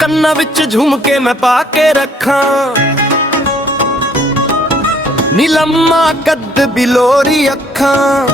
ਕੰਨਾਂ ਵਿੱਚ ਝੁਮਕੇ ਮੈਂ ਪਾ ਕੇ ਰੱਖਾਂ, ਨੀ ਲੰਮਾ ਕੱਦ ਬਿਲੋਰੀ ਅੱਖਾਂ।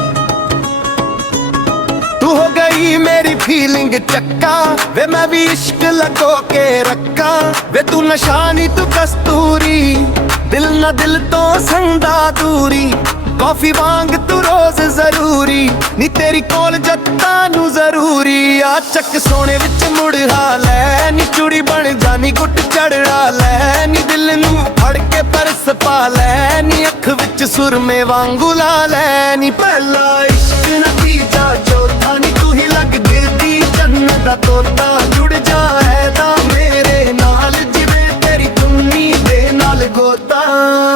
ਤੂੰ ਹੋ ਗਈ ਮੇਰੀ ਫੀਲਿੰਗ ਚੱਕਾ ਵੇ, ਮੈਂ ਵੀ ਇਸ਼ਕ ਲਗੋ ਕੇ ਰੱਖਾਂ ਵੇ। ਤੂੰ ਨਸ਼ਾ ਨੀ ਤੂੰ ਕਸਤੂਰੀ, ਦਿਲ ਨਾ ਦਿਲ ਤੋਂ ਸੰਦਾ ਦੂਰੀ। ਕੌਫੀ ਵਾਂਗ ਤੂੰ ਰੋਜ਼ ਜ਼ਰੂਰੀ, ਨੀ ਤੇਰੀ ਕੋਲ ਜੱਤਾਂ ਨੂੰ ਜ਼ਰੂਰੀ। ਆ ਚੱਕ ਸੋਨੇ ਵਿੱਚ ਮੁੜਹਾ ਲੈ, ਨੀ ਚੂੜੀ ਬਣ ਜਾਨੀ ਗੁੱਟ ਚੜ੍ਹਾ ਲੈ। ਨੀ ਦਿਲ ਨੂੰ ਫੜ ਕੇ ਪਰਸ ਪਾ ਲੈ, ਨੀ ਅੱਖ ਵਿੱਚ ਸੁਰਮੇ ਵਾਂਗੂ ਲਾ ਲੈ। ਨੀ ਪਹਿਲਾ ਇਸ਼ਕ ਨਤੀਜਾ ਚੌਥਾ, ਨੀ ਤੂੰ ਹੀ ਲੱਗਦੀ ਦੀ ਜੰਨਤ ਦਾ ਤੋਤਾ। ਜੁੜ ਜਾਏਦਾ ਮੇਰੇ ਨਾਲ ਜਿਵੇਂ ਤੇਰੀ ਚੁੰਨੀ ਦੇ ਨਾਲ ਗੋਤਾ।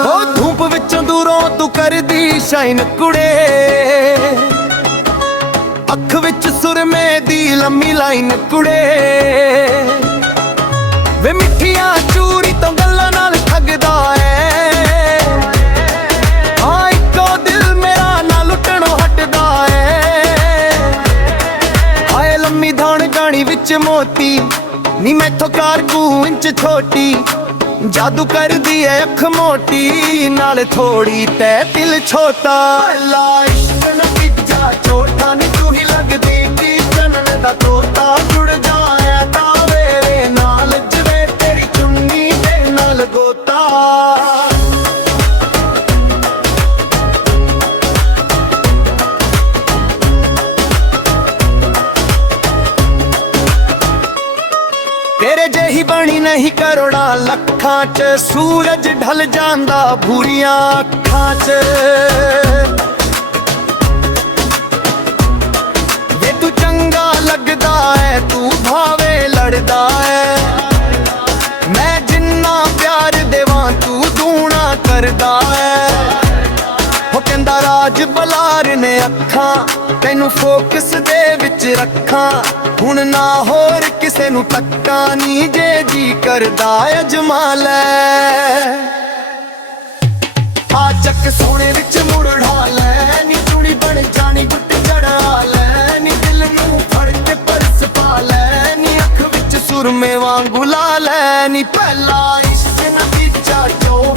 ਉਹ ਧੂਪ ਵਿੱਚੋਂ ਦੂਰੋਂ ਤੂੰ ਕਰਦੀ ਸ਼ਾਈਨ ਕੁੜੇ, ਅੱਖ ਵਿੱਚ ਸੁਰਮੇ ਦੀ ਲੰਮੀ ਲਾਈਨ ਕੁੜੇ ਵੇ। ਮਿੱਠੀਆਂ ਚੂਰੀ ਤੋਂ ਗੱਲਾਂ ਨਾਲ ਠੱਗਦਾ ਏ, ਹਾਂ ਇੱਕੋ ਦਿਲ ਮੇਰਾ ਨਾ ਲੁੱਟਣੋਂ ਹਟਦਾ ਏ। ਹਾਏ ਲੰਮੀ ਧਾਣ ਗਾਣੀ ਵਿੱਚ ਮੋਤੀ, ਨੀ ਮੈਥੋਂ ਕਾਰਕੂ ਇੰਚ ਛੋਟੀ। ਜਾਦੂ ਕਰਦੀ ਏ ਅੱਖ ਮੋਟੀ, ਨਾਲ ਥੋੜੀ ਤੈ ਦਿਲ ਛੋਟਾ। ਪਹਿਲਾ ਇਸ਼ਕ ਨਤੀਜਾ ਚੌਥਾ, ਨੀ ਤੂੰ ਹੀ ਲੱਗਦੀ ਦੀ ਜੰਨਤ ਦਾ ਤੋਤਾ। ਜੁੜ ਜਾਇਆ ਤਾਂ ਮੇਰੇ ਨਾਲ ਜਿਵੇਂ ਤੇਰੀ ਚੁੰਨੀ ਦੇ ਨਾਲ ਗੋਤਾ। ਤੇਰੇ ਜਿਹੀ ਬਣੀ ਨਹੀਂ ਕਰੋੜਾਂ ਲੱਖਾਂ ਚ, ਸੂਰਜ ਢਲ ਜਾਂਦਾ ਭੂਰੀਆਂ ਅੱਖਾਂ ਚ। ਵੇ ਤੂੰ ਚੰਗਾ ਲੱਗਦਾ ਏ, ਤੂੰ ਭਾਵੇਂ ਲੜਦਾ ਏ। ਮੈਂ ਜਿੰਨਾ ਪਿਆਰ ਦੇਵਾਂ ਤੂੰ ਦੂਣਾ ਕਰਦਾ ਏ। ਉਹ ਕਹਿੰਦਾ ਰਾਜ ਬਲਾਰ ਨੇ ਅੱਖਾਂ, ਤੈਨੂੰ ਫੋਕਸ ਦੇ ਵਿੱਚ ਰੱਖਾਂ। ਹੁਣ ਨਾ ਹੋਰ ਕਿਸੇ ਨੂੰ ਤੱਕਾਂ, ਨੀ ਜੇ ਜੀ ਕਰਦਾ ਅਜਮਾ ਲੈ। ਆ ਚੱਕ ਸੋਨੇ ਵਿੱਚ ਮੁੜੜਾ ਲੈ, ਨੀ ਚੂੜੀ ਬਣ ਜਾਣੀ ਗੁੱਟ ਚੜਾ ਲੈ। ਨੀ ਦਿਲ ਨੂੰ ਫੜ ਕੇ ਪਰਸ ਪਾ ਲੈ, ਨੀ ਅੱਖ ਵਿੱਚ ਸੁਰਮੇ ਵਾਂਗੂ ਲਾ ਲੈ। ਨੀ ਪਹਿਲਾ ਇਸ਼ਕ ਨਤੀਜਾ ਚੌਥਾ,